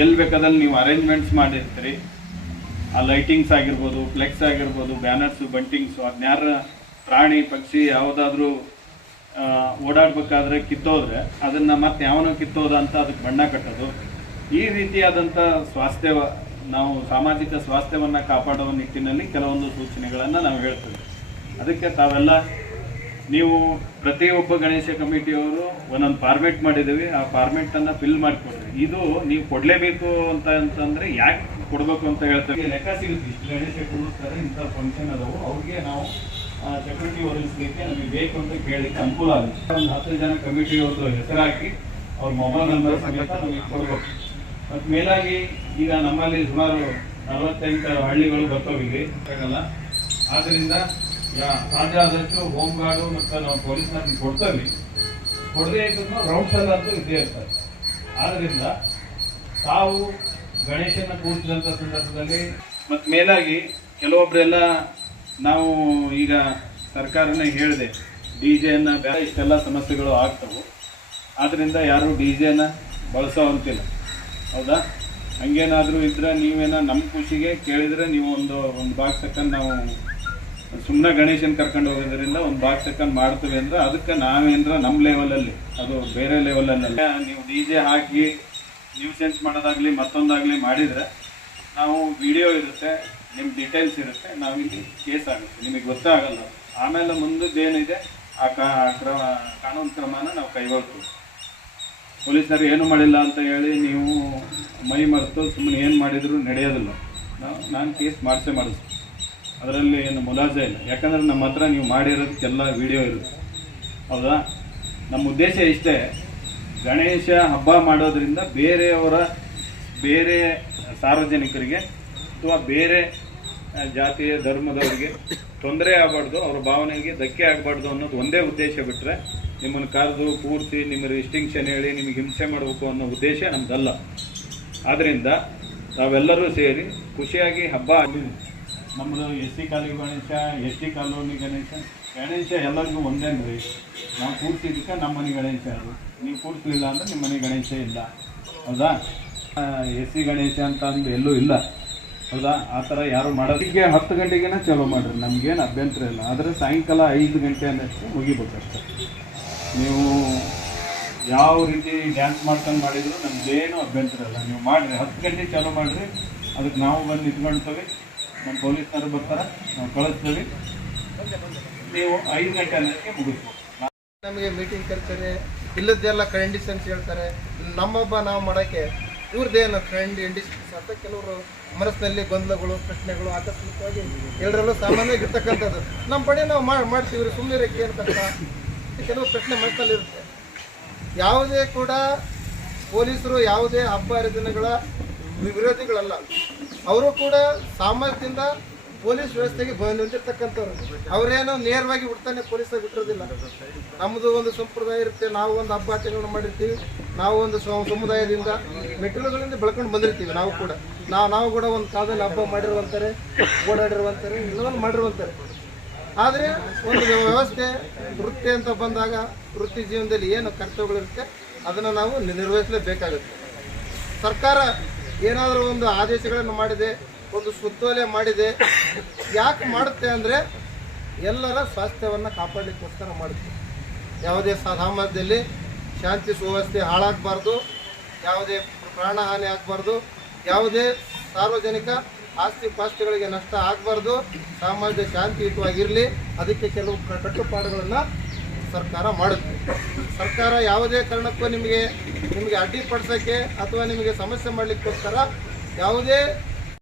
ಎಲ್ಲಿ ಬೇಕಾದಲ್ಲಿ ನೀವು ಅರೇಂಜ್ಮೆಂಟ್ಸ್ ಮಾಡಿರ್ತೀರಿ. ಆ ಲೈಟಿಂಗ್ಸ್ ಆಗಿರ್ಬೋದು, ಫ್ಲೆಕ್ಸ್ ಆಗಿರ್ಬೋದು, ಬ್ಯಾನರ್ಸು, ಬಂಟಿಂಗ್ಸು, ಅದನ್ಯಾರ ಪ್ರಾಣಿ ಪಕ್ಷಿ ಯಾವುದಾದ್ರೂ ಓಡಾಡಬೇಕಾದ್ರೆ ಕಿತ್ತೋದ್ರೆ ಅದನ್ನು ಮತ್ತೆ ಯಾವನೋ ಕಿತ್ತೋದ ಅಂತ ಅದಕ್ಕೆ ಬಣ್ಣ ಕಟ್ಟೋದು, ಈ ರೀತಿಯಾದಂಥ ನಾವು ಸಾಮಾಜಿಕ ಸ್ವಾಸ್ಥ್ಯವನ್ನು ಕಾಪಾಡುವ ನಿಟ್ಟಿನಲ್ಲಿ ಕೆಲವೊಂದು ಸೂಚನೆಗಳನ್ನು ನಾವು ಹೇಳ್ತೇವೆ. ಅದಕ್ಕೆ ತಾವೆಲ್ಲ ನೀವು ಪ್ರತಿಯೊಬ್ಬ ಗಣೇಶ ಕಮಿಟಿಯವರು ಒಂದೊಂದು ಫಾರ್ಮೆಟ್ ಮಾಡಿದ್ದೀವಿ, ಆ ಫಾರ್ಮೆಟನ್ನು ಫಿಲ್ ಮಾಡಿಕೊಡ್ರಿ. ಇದು ನೀವು ಕೊಡಲೇಬೇಕು ಅಂತಂದರೆ ಯಾಕೆ ಕೊಡಬೇಕು ಅಂತ ಹೇಳ್ತೇವೆ. ಲೆಕ್ಕ ಸಿಗುತ್ತೆ, ಇಷ್ಟು ಗಣೇಶ ಕೊಡಿಸ್ತಾರೆ, ಇಂಥ ಫಂಕ್ಷನ್ ಅದಾವು, ಅವ್ರಿಗೆ ನಾವು ಸೆಕ್ಯೂರಿಟಿ ಒದಗಿಸ್ಲಿಕ್ಕೆ ನಮಗೆ ಬೇಕು ಅಂತ ಕೇಳಲಿಕ್ಕೆ ಅನುಕೂಲ ಆಗುತ್ತೆ. ಒಂದು 10 ಜನ ಕಮಿಟಿಯವ್ರದ್ದು ಹೆಸರಾಕಿ ಅವ್ರ ಮೊಬೈಲ್ ನಂಬರ್ ಸಮೇತ ನಮಗೆ ಕೊಡಬೇಕು. ಮತ್ತು ಮೇಲಾಗಿ ಈಗ ನಮ್ಮಲ್ಲಿ ಸುಮಾರು 48 ಹಳ್ಳಿಗಳು ಬರ್ತಾವಿಗೆ ಆಗಲ್ಲ. ಆದ್ದರಿಂದ ಸಾಧ್ಯ ಆದಷ್ಟು ಹೋಮ್ ಗಾರ್ಡು ಮತ್ತು ನಾವು ಪೊಲೀಸ್ನವ್ರನ್ನ ಕೊಡ್ತೇವೆ. ಕೊಡದೇ ಇದ್ರೂ ರೌಂಡ್ಸ್ ಎಲ್ಲ ಅಂತೂ ಇದ್ದೇ ಇರ್ತಾರೆ. ಆದ್ದರಿಂದ ತಾವು ಗಣೇಶನ ಕೂರಿಸಿದಂಥ ಸಂದರ್ಭದಲ್ಲಿ ಮತ್ತು ಮೇಲಾಗಿ ಕೆಲವೊಬ್ಬರೆಲ್ಲ ನಾವು ಈಗ ಸರ್ಕಾರನೇ ಹೇಳಿದೆ ಡಿಜೆಯನ್ನು ಬೇರೆ ಇಷ್ಟೆಲ್ಲ ಸಮಸ್ಯೆಗಳು ಆಗ್ತವೆ, ಆದ್ದರಿಂದ ಯಾರು ಡಿಜೆನ ಬಳಸೋ ಅಂತಿಲ್ಲ. ಹೌದಾ? ಹಂಗೇನಾದರೂ ಇದ್ರೆ ನೀವೇನೋ ನಮ್ಮ ಖುಷಿಗೆ ಕೇಳಿದರೆ ನೀವು ಒಂದು ಬಾಕ್ಸ್ ಹಾಕೊಂಡು ನಾವು ಸುಮ್ಮನೆ ಗಣೇಶನ ಕರ್ಕೊಂಡು ಹೋಗೋದ್ರಿಂದ ಒಂದು ಬಾಕ್ಸ್ ಹಾಕೊಂಡು ಮಾಡ್ತೀವಿ ಅಂದರೆ ಅದಕ್ಕೆ ನಾವೇನರ ನಮ್ಮ ಲೆವೆಲಲ್ಲಿ, ಅದು ಬೇರೆ ಲೆವೆಲಲ್ಲ. ನೀವು ಡಿಜೆ ಹಾಕಿ ನ್ಯೂಸೆನ್ಸ್ ಮಾಡೋದಾಗಲಿ ಮತ್ತೊಂದಾಗಲಿ ಮಾಡಿದರೆ ನಾವು ವಿಡಿಯೋ ಇರುತ್ತೆ, ನಿಮ್ಮ ಡೀಟೇಲ್ಸ್ ಇರುತ್ತೆ, ನಾವಿಲ್ಲಿ ಕೇಸ್ ಆಗುತ್ತೆ, ನಿಮಗೆ ಗೊತ್ತಾಗಲ್ಲ. ಆಮೇಲೆ ಮುಂದದ್ದೇನಿದೆ ಆ ಕಾನೂನು ಕ್ರಮನ ನಾವು ಕೈಗೊಳ್ತೀವಿ. ಪೊಲೀಸರು ಏನು ಮಾಡಿಲ್ಲ ಅಂತ ಹೇಳಿ ನೀವು ಮೈ ಮರೆತು ಸುಮ್ಮನೆ ಏನು ಮಾಡಿದರೂ ನಡೆಯೋದಿಲ್ಲ. ನಾನು ಕೇಸ್ ಮಾಡಿಸ್ತೀನಿ, ಅದರಲ್ಲಿ ಏನು ಮುಲಾಜೆ ಇಲ್ಲ. ಯಾಕಂದರೆ ನಮ್ಮ ಹತ್ರ ನೀವು ಮಾಡಿರೋದಕ್ಕೆಲ್ಲ ವಿಡಿಯೋ ಇರುತ್ತೆ. ಹೌದಾ? ನಮ್ಮ ಉದ್ದೇಶ ಇಷ್ಟೇ, ಗಣೇಶ ಹಬ್ಬ ಮಾಡೋದ್ರಿಂದ ಬೇರೆ ಸಾರ್ವಜನಿಕರಿಗೆ ಅಥವಾ ಬೇರೆ ಜಾತಿಯ ಧರ್ಮದವರಿಗೆ ತೊಂದರೆ ಆಗಬಾರ್ದು, ಅವ್ರ ಭಾವನೆಗೆ ಧಕ್ಕೆ ಆಗಬಾರ್ದು ಅನ್ನೋದು ಒಂದೇ ಉದ್ದೇಶ ಬಿಟ್ಟರೆ ನಿಮ್ಮನ್ನು ಕರೆದು ಕೂರಿಸಿ ನಿಮ್ಮ ರಿಸ್ಟ್ರಿಕ್ಷನ್ ಹೇಳಿ ನಿಮಗೆ ಹಿಂಸೆ ಮಾಡಬೇಕು ಅನ್ನೋ ಉದ್ದೇಶ ನಮ್ಮದಲ್ಲ. ಆದ್ದರಿಂದ ನಾವೆಲ್ಲರೂ ಸೇರಿ ಖುಷಿಯಾಗಿ ಹಬ್ಬ ನಮ್ಮದು SC colony Ganesha, ST colony Ganesha ಎಲ್ಲರಿಗೂ ಒಂದೇನ್ರಿ. ನಾವು ಕೂರಿಸಿದ್ದಕ್ಕೆ ನಮ್ಮ ಮನೆ ಗಣೇಶ ಅದು, ನೀವು ಕೂರಿಸಲಿಲ್ಲ ಅಂದರೆ ನಿಮ್ಮ ಮನೆ ಗಣೇಶ ಇಲ್ಲ. ಹೌದಾ? SC ಗಣೇಶ ಅಂತ ಅಂದು ಎಲ್ಲೂ ಇಲ್ಲ. ಹೌದಾ? ಆ ಥರ ಯಾರು ಮಾಡೋದಕ್ಕೆ 10 ಗಂಟೆಗೇನೆ ಚಾಲೂ ಮಾಡಿರಿ, ನಮಗೇನು ಅಭ್ಯಂತರ ಇಲ್ಲ. ಆದರೆ ಸಾಯಂಕಾಲ 5 ಗಂಟೆ ಅನ್ನೋಷ್ಟು ಮುಗಿಬೇಕಷ್ಟೆ. ನೀವು ಯಾವ ರೀತಿ ಡ್ಯಾನ್ಸ್ ಮಾಡ್ಕೊಂಡು ಮಾಡಿದ್ರು ನಮಗೇನು ಅಭ್ಯಂತರ ಇಲ್ಲ. ನೀವು ಮಾಡಿರಿ, 10 ಗಂಟೆ ಚಾಲೂ ಮಾಡಿರಿ, ಅದಕ್ಕೆ ನಾವು ಬಂದು ನಿಂತ್ಕೊಳ್ತೇವೆ, ನಮ್ಮ ಪೊಲೀಸ್ನವರು ಬರ್ತಾರೆ, ನಾವು ಕಳಿಸ್ತೀವಿ. ನೀವು 5 ಗಂಟೆ ಅನ್ನೋದಕ್ಕೆ ಮುಗಿಸ್ಬೋದು. ನಮಗೆ ಮೀಟಿಂಗ್ ಕರೀತಾರೆ, ಇಲ್ಲದ್ದೆಲ್ಲ ಕಂಡೀಷನ್ಸ್ ಹೇಳ್ತಾರೆ. ನಮ್ಮೊಬ್ಬ ನಾವು ಮಾಡೋಕ್ಕೆ ಇವ್ರದ್ದೇನು ಕಂಡೀಷನ್ಸ್ ಅಂತ ಕೆಲವರು ಮನಸ್ಸಿನಲ್ಲಿ ಗೊಂದಲಗಳು, ಪ್ರಶ್ನೆಗಳು ಆಕಸ್ಮಿಕವಾಗಿ ಎಲ್ಲರಲ್ಲೂ ಸಾಮಾನ್ಯವಾಗಿ ಇರ್ತಕ್ಕಂಥದ್ದು. ನಮ್ಮ ಪಡೆ ನಾವು ಮಾಡ್ತೀವಿ, ಸುಮ್ಮನೆ ಏನು ಕಷ್ಟ, ಕೆಲವು ಪ್ರಶ್ನೆ ಮನಸ್ಸಲ್ಲಿರುತ್ತೆ. ಯಾವುದೇ ಕೂಡ ಪೊಲೀಸರು ಯಾವುದೇ ಹಬ್ಬ ಹರಿದಿನಗಳ ವಿರೋಧಿಗಳಲ್ಲ. ಅವರು ಕೂಡ ಸಾಮರ್ಥ್ಯದಿಂದ ಪೊಲೀಸ್ ವ್ಯವಸ್ಥೆಗೆ ಹೊಂದಿರ್ತಕ್ಕಂಥವ್ರು. ಅವರೇನೋ ನೇರವಾಗಿ ಬಿಡ್ತಾನೆ ಪೊಲೀಸರು ಬಿಟ್ಟಿರೋದಿಲ್ಲ. ನಮ್ಮದು ಒಂದು ಸಂಪ್ರದಾಯ ಇರುತ್ತೆ, ನಾವು ಒಂದು ಹಬ್ಬ ಆಚರಣೆ ಮಾಡಿರ್ತೀವಿ, ನಾವು ಒಂದು ಸಮುದಾಯದಿಂದ ಮೆಟ್ಟಿಲುಗಳಿಂದ ಬೆಳ್ಕೊಂಡು ಬಂದಿರ್ತೀವಿ. ನಾವು ಕೂಡ ಒಂದು ಕಾಲದಲ್ಲಿ ಹಬ್ಬ ಮಾಡಿರುವಂತಾರೆ, ಓಡಾಡಿರುವಂತಾರೆ, ಎಲ್ಲವನ್ನು ಮಾಡಿರುವಂತಾರೆ. ಆದರೆ ಒಂದು ವ್ಯವಸ್ಥೆ ವೃತ್ತಿ ಅಂತ ಬಂದಾಗ ವೃತ್ತಿ ಜೀವನದಲ್ಲಿ ಏನು ಕರ್ತವ್ಯಗಳಿರುತ್ತೆ ಅದನ್ನು ನಾವು ನಿರ್ವಹಿಸಲೇಬೇಕಾಗುತ್ತೆ. ಸರ್ಕಾರ ಏನಾದರೂ ಒಂದು ಆದೇಶಗಳನ್ನು ಮಾಡಿದೆ, ಒಂದು ಸುತ್ತೋಲೆ ಮಾಡಿದೆ. ಯಾಕೆ ಮಾಡುತ್ತೆ ಅಂದರೆ ಎಲ್ಲರ ಸ್ವಾಸ್ಥ್ಯವನ್ನು ಕಾಪಾಡಲಿಕ್ಕೋಸ್ಕರ ಮಾಡುತ್ತೆ. ಯಾವುದೇ ಸಮಾಜದಲ್ಲಿ ಶಾಂತಿ ಸುವ್ಯವಸ್ಥೆ ಹಾಳಾಗಬಾರ್ದು, ಯಾವುದೇ ಪ್ರಾಣಹಾನಿ ಆಗಬಾರ್ದು, ಯಾವುದೇ ಸಾರ್ವಜನಿಕ ಆಸ್ತಿ ಪಾಸ್ತಿಗಳಿಗೆ ನಷ್ಟ ಆಗಬಾರ್ದು, ಸಮಾಜ ಶಾಂತಿಯುತವಾಗಿರಲಿ. ಅದಕ್ಕೆ ಕೆಲವು ಕಟ್ಟುಪಾಡುಗಳನ್ನು ಸರ್ಕಾರ ಮಾಡುತ್ತೆ. ಸರ್ಕಾರ ಯಾವುದೇ ಕಾರಣಕ್ಕೂ ನಿಮಗೆ ಅಡ್ಡಿಪಡಿಸೋಕ್ಕೆ ಅಥವಾ ನಿಮಗೆ ಸಮಸ್ಯೆ ಮಾಡಲಿಕ್ಕೋಸ್ಕರ ಯಾವುದೇ